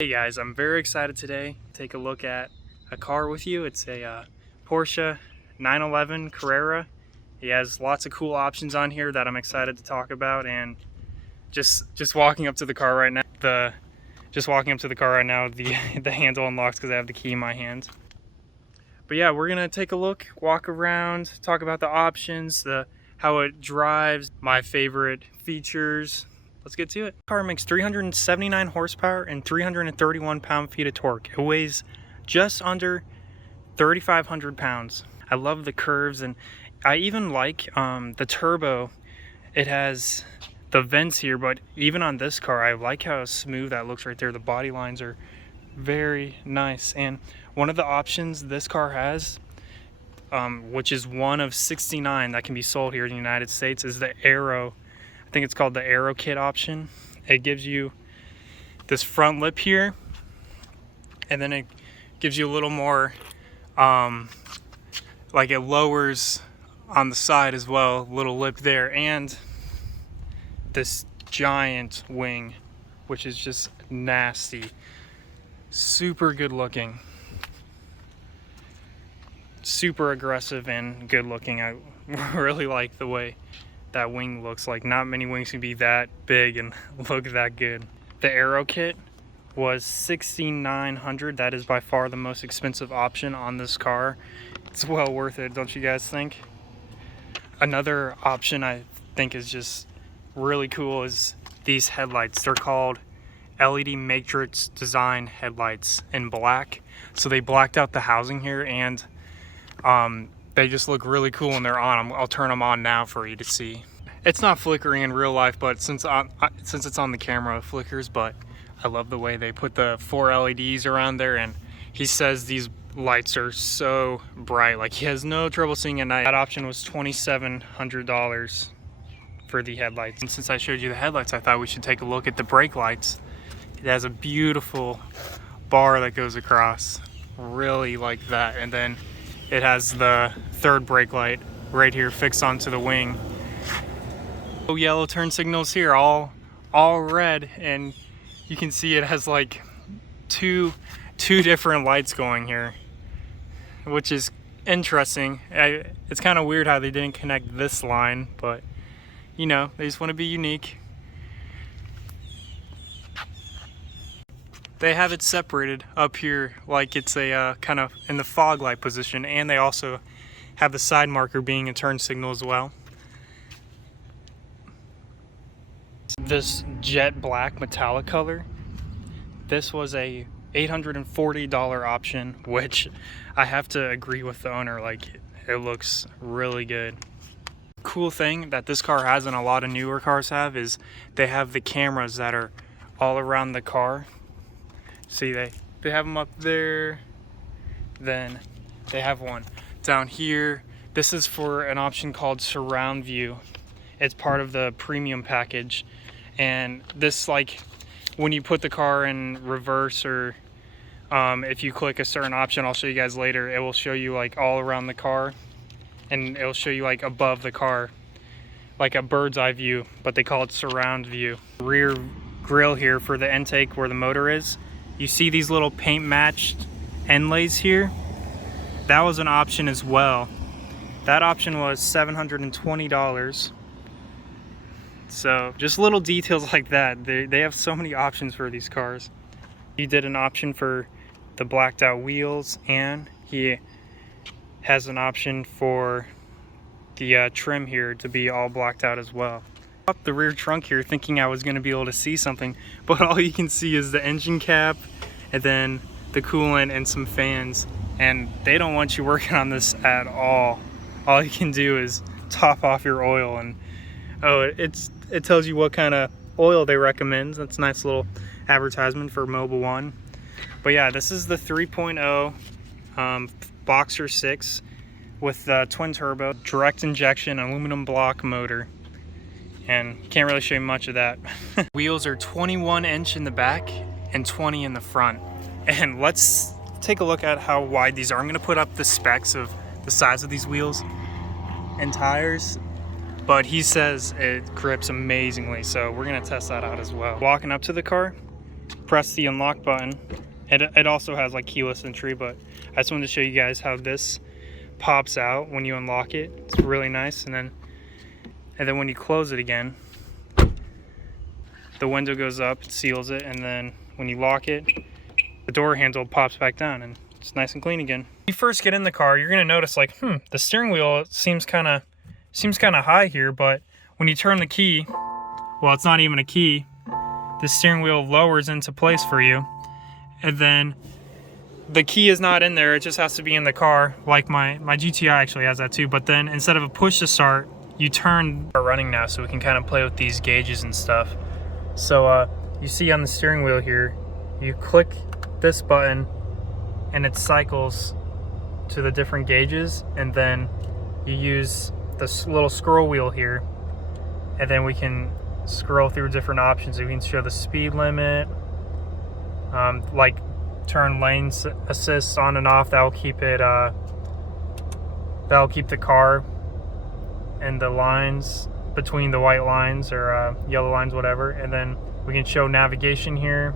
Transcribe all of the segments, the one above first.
Hey guys, I'm very excited today to take a look at a car with you. It's a Porsche 911 Carrera. He has lots of cool options on here that I'm excited to talk about, and just walking up to the car right now, the handle unlocks because I have the key in my hand. But yeah, we're gonna take a look, walk around, talk about the options, how it drives, my favorite features. Let's get to it. The car makes 379 horsepower and 331 pound-feet of torque. It weighs just under 3,500 pounds. I love the curves, and I even like the turbo. It has the vents here, but even on this car, I like how smooth that looks right there. The body lines are very nice. And one of the options this car has, which is one of 69 that can be sold here in the United States, is the Aero. I think it's called the Aero Kit option. It gives you this front lip here, and then it gives you a little more, like it lowers on the side as well, little lip there, and this giant wing, which is just nasty. Super good looking. Super aggressive and good looking. I really like the way that wing looks. Like, not many wings can be that big and look that good. The Aero Kit was $6,900. That is by far the most expensive option on this car. It's well worth it, don't you guys think? Another option I think is just really cool is these headlights. They're called LED matrix design headlights in black. So they blacked out the housing here, and they just look really cool when they're on. I'll turn them on now for you to see. It's not flickering in real life, but since it's on the camera, it flickers. But I love the way they put the 4 LEDs around there, and he says these lights are so bright. Like, he has no trouble seeing at night. That option was $2,700 for the headlights. And since I showed you the headlights, I thought we should take a look at the brake lights. It has a beautiful bar that goes across. Really like that. And then it has the third brake light right here fixed onto the wing. Yellow turn signals here, all red, and you can see it has like two different lights going here, which is interesting. It's kind of weird how they didn't connect this line, but you know, they just want to be unique. They have it separated up here like it's a kind of in the fog light position, and they also have the side marker being a turn signal as well. This jet black metallic color, this was a $840 option, which I have to agree with the owner. Like, it looks really good. Cool thing that this car has and a lot of newer cars have is they have the cameras that are all around the car. See, they have them up there, then they have one down here. This is for an option called Surround View. It's part of the premium package, and this, like, when you put the car in reverse, or if you click a certain option, I'll show you guys later, it will show you like all around the car, and it'll show you like above the car, like a bird's eye view, but they call it Surround View. Rear grill here for the intake where the motor is. You see these little paint matched end lays here? That was an option as well. That option was $720. So just little details like that. They have so many options for these cars. He did an option for the blacked out wheels, and he has an option for the trim here to be all blacked out as well. Up the rear trunk here thinking I was going to be able to see something, but all you can see is the engine cap and then the coolant and some fans, and they don't want you working on this at all. All you can do is top off your oil, and it tells you what kind of oil they recommend. That's a nice little advertisement for Mobil 1. But yeah, this is the 3.0 Boxer 6 with the twin turbo, direct injection, aluminum block motor. And can't really show you much of that. Wheels are 21 inch in the back and 20 in the front. And let's take a look at how wide these are. I'm gonna put up the specs of the size of these wheels and tires, but he says it grips amazingly, so we're gonna test that out as well. Walking up to the car, press the unlock button. It also has like keyless entry, but I just wanted to show you guys how this pops out when you unlock it. It's really nice. And then when you close it again, the window goes up, it seals it, and then when you lock it, the door handle pops back down and it's nice and clean again. When you first get in the car, you're gonna notice like, the steering wheel seems kind of high here, but when you turn the key, well, it's not even a key, the steering wheel lowers into place for you. And then the key is not in there, it just has to be in the car. Like my GTI actually has that too, but then instead of a push to start, you turn. We're running now, so we can kind of play with these gauges and stuff. So you see on the steering wheel here, you click this button and it cycles to the different gauges, and then you use this little scroll wheel here, and then we can scroll through different options. We can show the speed limit, like turn lane assist on and off. That'll keep it that'll keep the car and the lines between the white lines or yellow lines, whatever. And then we can show navigation here.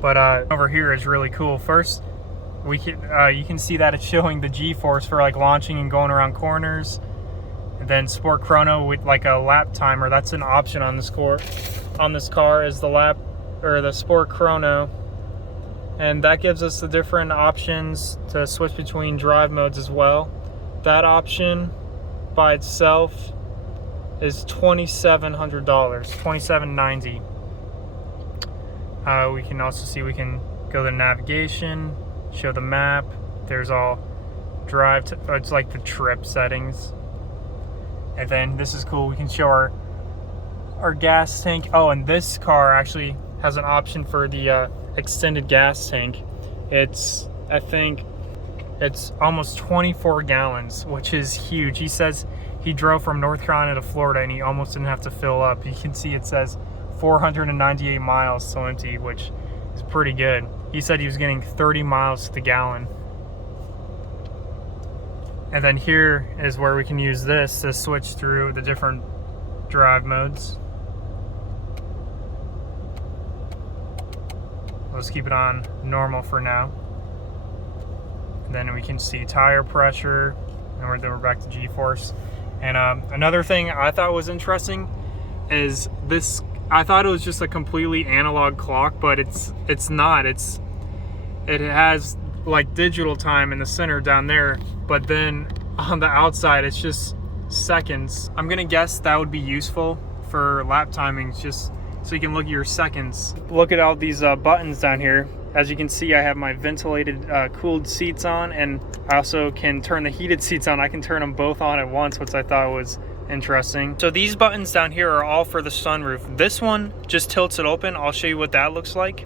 But over here is really cool. First, we can you can see that it's showing the G-force for like launching and going around corners. And then Sport Chrono with like a lap timer. That's an option on this car is the lap or the Sport Chrono. And that gives us the different options to switch between drive modes as well. That option by itself is $2,700, $2,790. We can also see we can go to navigation, show the map. There's all it's like the trip settings. And then this is cool. We can show our gas tank. Oh, and this car actually has an option for the extended gas tank. I think it's almost 24 gallons, which is huge. He says he drove from North Carolina to Florida and he almost didn't have to fill up. You can see it says 498 miles still empty, which is pretty good. He said he was getting 30 miles to the gallon. And then here is where we can use this to switch through the different drive modes. Let's keep it on normal for now. And then we can see tire pressure, and then we're back to G-force. And another thing I thought was interesting is this. I thought it was just a completely analog clock, but it's not. It has like digital time in the center down there, but then on the outside it's just seconds. I'm gonna guess that would be useful for lap timings, just so you can look at your seconds. Look at all these buttons down here. As you can see, I have my ventilated cooled seats on, and I also can turn the heated seats on. I can turn them both on at once, which I thought was interesting. So these buttons down here are all for the sunroof. This one just tilts it open. I'll show you what that looks like.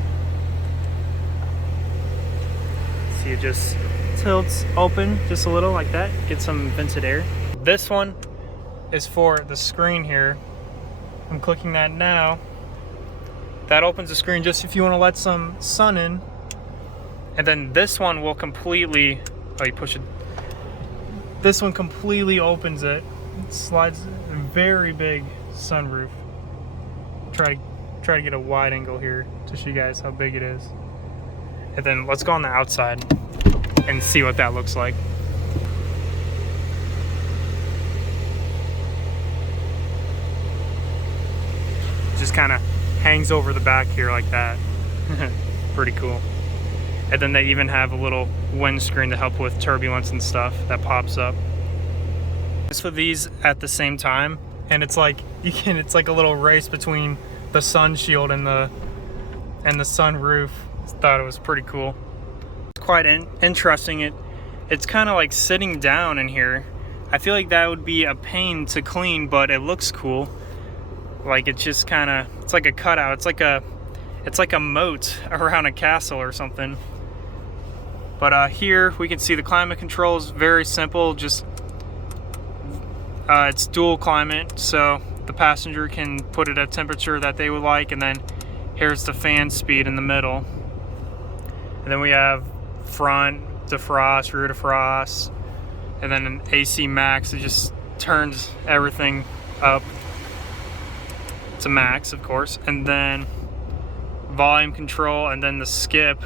See, it just tilts open just a little like that. Get some vented air. This one is for the screen here. I'm clicking that now. That opens the screen just if you want to let some sun in. And then this one will completely, oh, you push it. This one completely opens it. It slides a very big sunroof. Try to get a wide angle here to show you guys how big it is. And then let's go on the outside and see what that looks like. Just kind of hangs over the back here like that. Pretty cool. And then they even have a little windscreen to help with turbulence and stuff that pops up. Just with these at the same time, and it's like it's like a little race between the sun shield and the sunroof. Thought it was pretty cool. It's quite interesting. It's kind of like sitting down in here. I feel like that would be a pain to clean, but it looks cool. Like it's just kind of, it's like a cutout. It's like a moat around a castle or something. But here we can see the climate controls. Very simple. Just it's dual climate, so the passenger can put it at a temperature that they would like. And then here's the fan speed in the middle. And then we have front defrost, rear defrost, and then an AC max. It just turns everything up to max, of course. And then volume control, and then the skip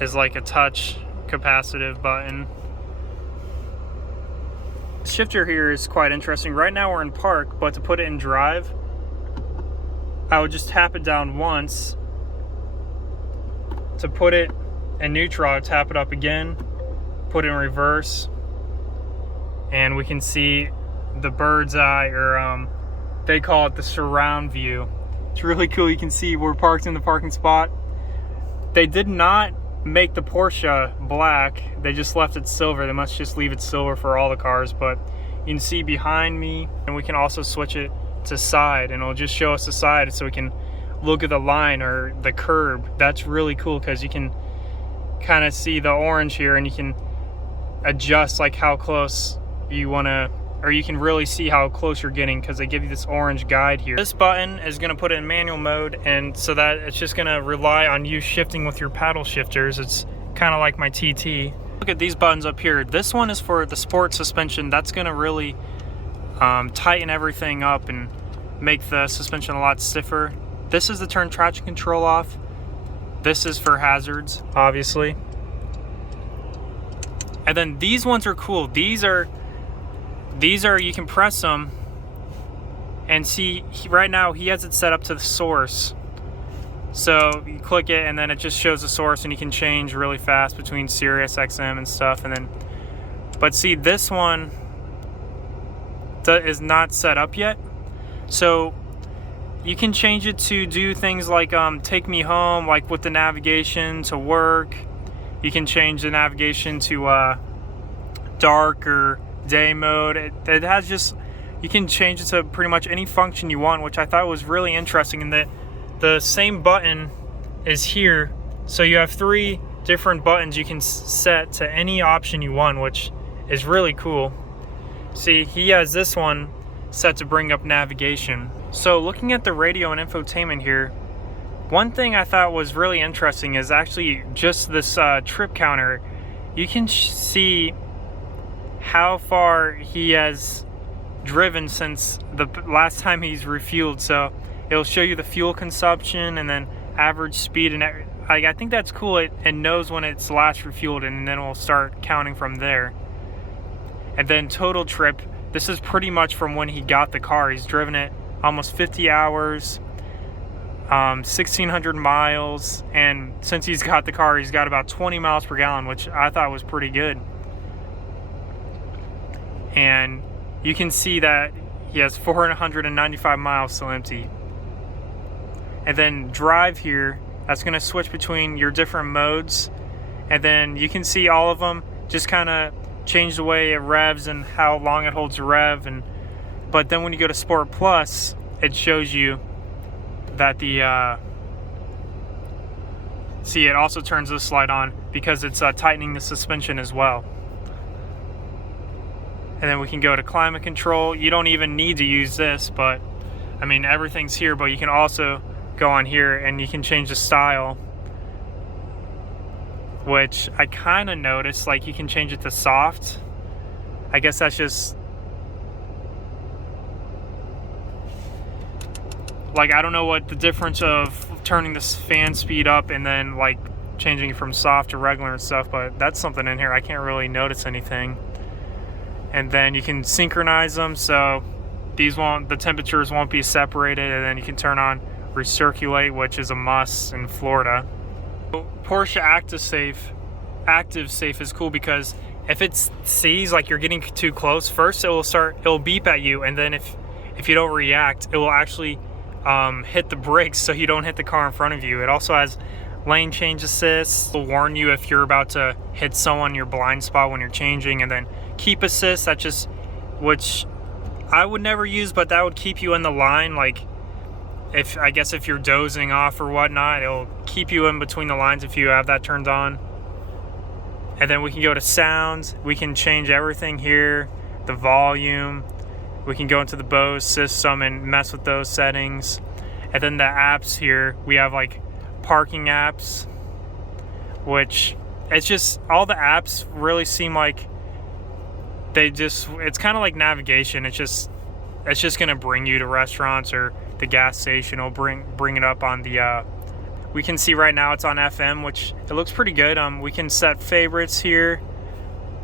is like a touch capacitive button. The shifter here is quite interesting. Right now we're in park, but to put it in drive, I would just tap it down once. To put it in neutral, I would tap it up again, put it in reverse, and we can see the bird's eye, or they call it the surround view. It's really cool. You can see we're parked in the parking spot. They did not make the Porsche black, they just left it silver. They must just leave it silver for all the cars, but you can see behind me, and we can also switch it to side, and it'll just show us the side so we can look at the line or the curb. That's really cool because you can kind of see the orange here, and you can adjust like how close you want to, or you can really see how close you're getting because they give you this orange guide here. This button is going to put it in manual mode, and so that it's just going to rely on you shifting with your paddle shifters. It's kind of like my TT. Look at these buttons up here. This one is for the sport suspension. That's going to really tighten everything up and make the suspension a lot stiffer. This is to turn traction control off. This is for hazards, obviously. And then these ones are cool. These are you can press them and see right now he has it set up to the source. So you click it and then it just shows the source, and you can change really fast between Sirius XM and stuff. And then, but see, this one is not set up yet. So you can change it to do things like take me home, like with the navigation to work. You can change the navigation to dark or day mode. It has just, you can change it to pretty much any function you want, which I thought was really interesting. And that the same button is here, so you have 3 different buttons you can set to any option you want, which is really cool. See, he has this one set to bring up navigation. So looking at the radio and infotainment here, one thing I thought was really interesting is actually just this trip counter. You can see how far he has driven since the last time he's refueled. So it'll show you the fuel consumption and then average speed, and I think that's cool. It knows when it's last refueled, and then we'll start counting from there. And then total trip, this is pretty much from when he got the car. He's driven it almost 50 hours, 1,600 miles, and since he's got the car, he's got about 20 miles per gallon, which I thought was pretty good. And you can see that he has 495 miles still empty. And then drive here, that's going to switch between your different modes, and then you can see all of them just kind of change the way it revs and how long it holds to rev. And but then when you go to Sport Plus, it shows you that the see, it also turns this light on because it's tightening the suspension as well. And then we can go to climate control. You don't even need to use this, but I mean, everything's here, but you can also go on here and you can change the style, which I kind of noticed, like you can change it to soft. I guess that's just like, I don't know what the difference of turning this fan speed up and then like changing it from soft to regular and stuff, but that's something in here. I can't really notice anything. And then you can synchronize them, so the temperatures won't be separated, and then you can turn on recirculate, which is a must in Florida. Porsche Active Safe is cool because if it sees like you're getting too close, first it'll beep at you, and then if you don't react, it will actually hit the brakes so you don't hit the car in front of you. It also has lane change assist. It'll warn you if you're about to hit someone in your blind spot when you're changing. And then keep assist, which I would never use, but that would keep you in the line. Like I guess if you're dozing off or whatnot, it'll keep you in between the lines if you have that turned on. And then we can go to sounds. We can change everything here, the volume. We can go into the Bose system and mess with those settings. And then the apps here, we have like parking apps, which it's just, all the apps really seem like it's kind of like navigation. It's just going to bring you to restaurants or the gas station. It'll bring it up on the we can see right now it's on FM, which it looks pretty good. We can set favorites here,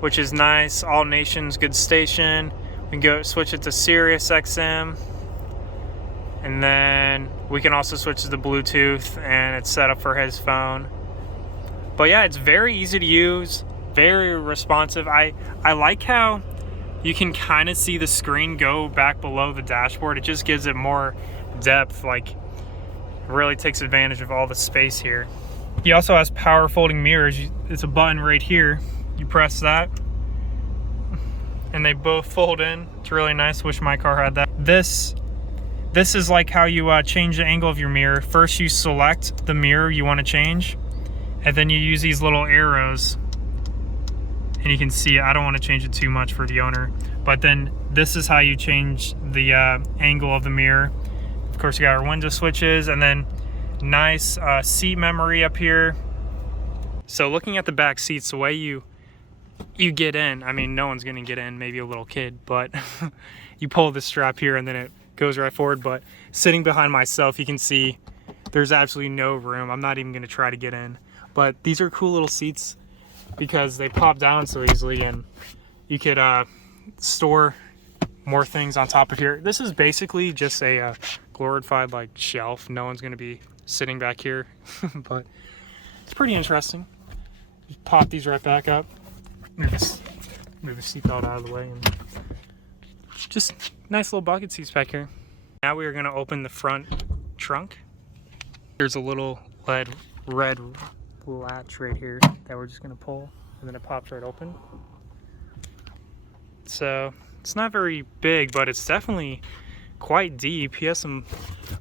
which is nice. All Nations, good station. We can go switch it to Sirius XM, and then we can also switch to the Bluetooth, and it's set up for his phone. But yeah, it's very easy to use, very responsive. I like how you can kind of see the screen go back below the dashboard. It just gives it more depth, like really takes advantage of all the space here. He also has power folding mirrors. It's a button right here. You press that and they both fold in. It's really nice. Wish my car had that. This is like how you change the angle of your mirror. First you select the mirror you want to change, and then you use these little arrows, and you can see I don't want to change it too much for the owner, but then this is how you change the angle of the mirror. Of course, you got our window switches, and then nice seat memory up here. So looking at the back seats, the way you get in, I mean, no one's gonna get in, maybe a little kid, but you pull the strap here and then it goes right forward. But sitting behind myself, you can see there's absolutely no room. I'm not even gonna try to get in. But these are cool little seats because they pop down so easily, and you could store more things on top of here. This is basically just a glorified like shelf. No one's gonna be sitting back here, but it's pretty interesting. Just pop these right back up. Move the seatbelt out of the way, and just nice little bucket seats back here. Now we are gonna open the front trunk. There's a little red latch right here that we're just gonna pull, and then it pops right open. So it's not very big, but it's definitely quite deep. He has some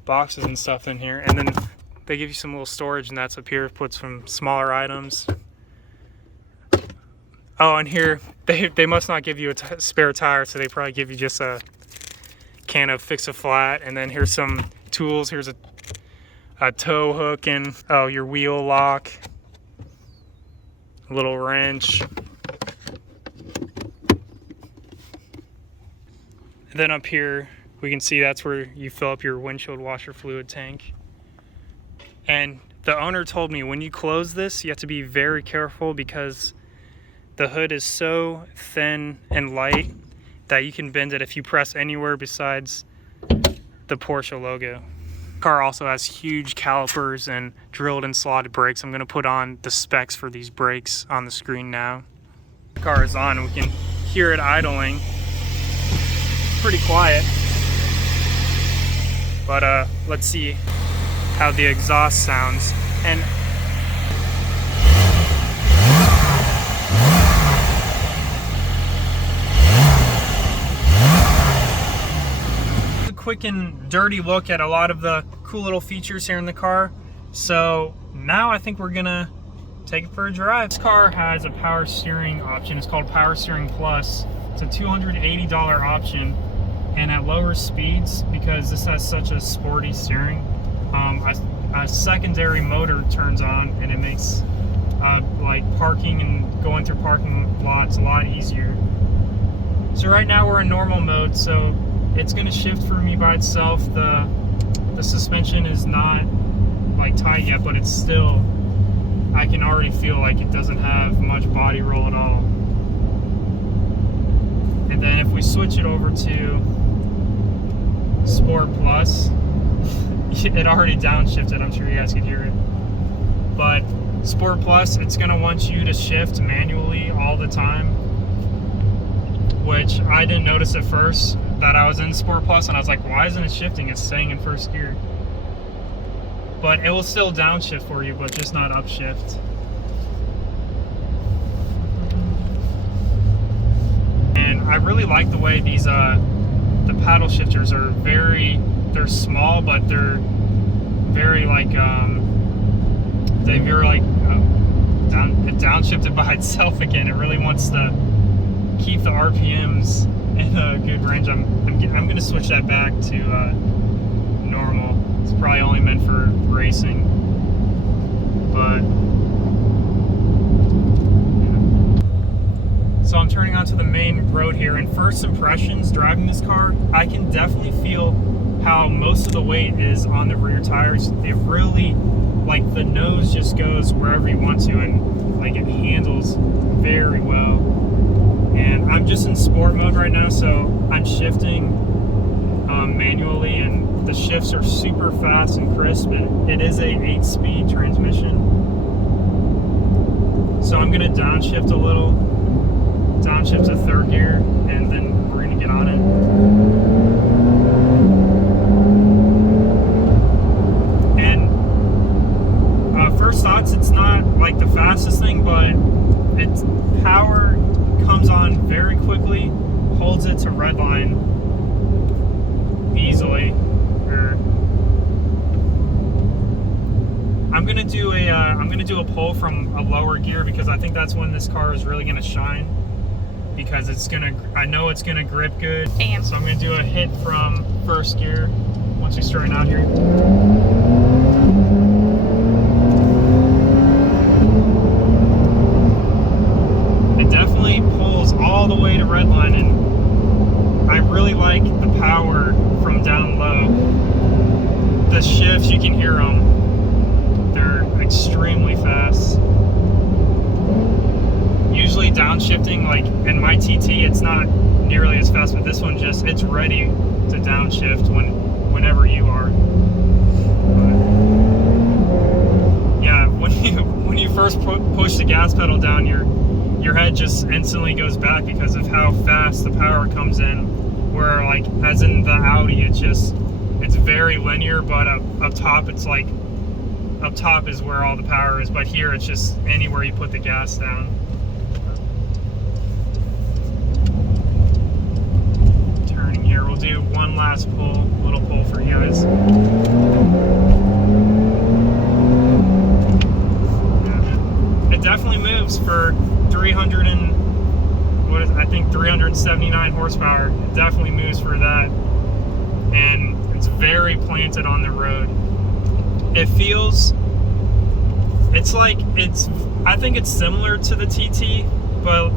boxes and stuff in here, and then they give you some little storage, and that's up here. Puts some smaller items. Oh, and here they must not give you a spare tire, so they probably give you just a can of Fix-A-Flat. And then here's some tools. Here's a tow hook, and oh, your wheel lock, a little wrench. And then up here we can see that's where you fill up your windshield washer fluid tank. And the owner told me when you close this, you have to be very careful because the hood is so thin and light that you can bend it if you press anywhere besides the Porsche logo. The car also has huge calipers and drilled and slotted brakes. I'm gonna put on the specs for these brakes on the screen now. The car is on and we can hear it idling. Pretty quiet. But let's see how the exhaust sounds. And a quick and dirty look at a lot of the cool little features here in the car. So now I think we're gonna take it for a drive. This car has a power steering option. It's called Power Steering Plus. It's a $280 option. And at lower speeds, because this has such a sporty steering, a secondary motor turns on, and it makes like parking and going through parking lots a lot easier. So right now we're in normal mode, so it's going to shift for me by itself. The suspension is not like tight yet, but it's still, I can already feel like it doesn't have much body roll at all. And then if we switch it over to Sport Plus, it already downshifted. I'm sure you guys could hear it. But Sport Plus, it's going to want you to shift manually all the time, which I didn't notice at first that I was in Sport Plus, and I was like, why isn't it shifting? It's staying in first gear. But it will still downshift for you, but just not upshift. And I really like the way these the paddle shifters are they're small, but they're very like it downshifted by itself again. It really wants to keep the RPMs in a good range. I'm gonna switch that back to normal. It's probably only meant for racing, but yeah. So I'm turning onto the main road here, and first impressions driving this car, I can definitely feel how most of the weight is on the rear tires. It really, like, the nose just goes wherever you want to, and like it handles very well. And I'm just in sport mode right now, so I'm shifting manually, and the shifts are super fast and crisp. It is a 8-speed transmission, so I'm gonna downshift a little, downshift to 3rd gear, and then we're gonna get on it. And first thoughts, it's not like the fastest thing, but its power comes on very quickly, holds it to redline easily. I'm gonna do a pull from a lower gear, because I think that's when this car is really gonna shine, because I know it's gonna grip good. Damn. So I'm gonna do a hit from 1st gear once we straighten out here. It definitely pulls all the way to redline, and I really like the power from down low. The shifts, you can hear them. They're extremely fast. Usually downshifting, like in my TT, it's not nearly as fast, but this one it's ready to downshift whenever you are. But yeah, when you first push the gas pedal down, your head just instantly goes back because of how fast the power comes in. Where, like, as in the Audi, it's very linear, but up top, it's like, up top is where all the power is, but here it's just anywhere you put the gas down. Turning here, we'll do one last little pull for you guys. Yeah. It definitely moves for 379 horsepower. It definitely moves for that, and it's very planted on the road. It feels, I think it's similar to the TT, but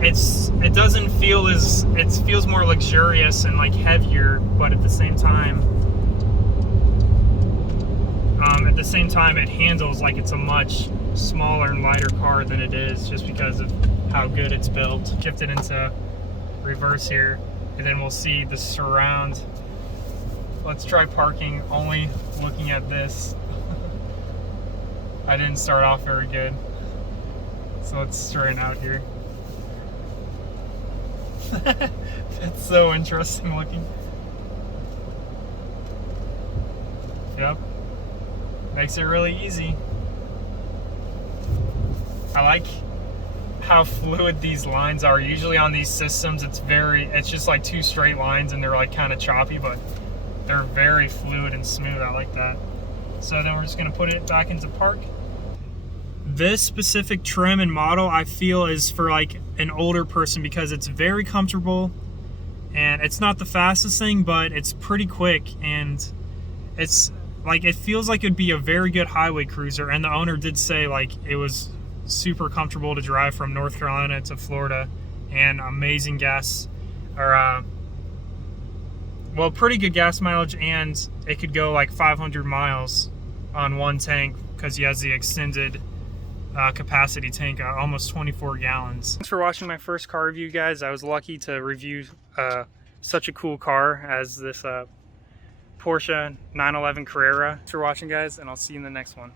it doesn't feel it feels more luxurious and like heavier, but at the same time it handles like it's a much smaller and lighter car than it is, just because of how good it's built. Shift it into reverse here, and then we'll see the surround. Let's try parking only looking at this. I didn't start off very good, so let's straighten out here. It's so interesting looking. Yep, makes it really easy. I like how fluid these lines are. Usually on these systems, it's just like 2 straight lines, and they're like kind of choppy, but they're very fluid and smooth. I like that. So then we're just gonna put it back into park. This specific trim and model, I feel, is for like an older person, because it's very comfortable, and it's not the fastest thing, but it's pretty quick, and it's like, it feels like it'd be a very good highway cruiser. And the owner did say like it was super comfortable to drive from North Carolina to Florida, and amazing gas, or well, pretty good gas mileage, and it could go like 500 miles on one tank, because he has the extended capacity tank, almost 24 gallons. Thanks for watching my first car review, guys. I was lucky to review such a cool car as this Porsche 911 Carrera. Thanks for watching, guys, and I'll see you in the next one.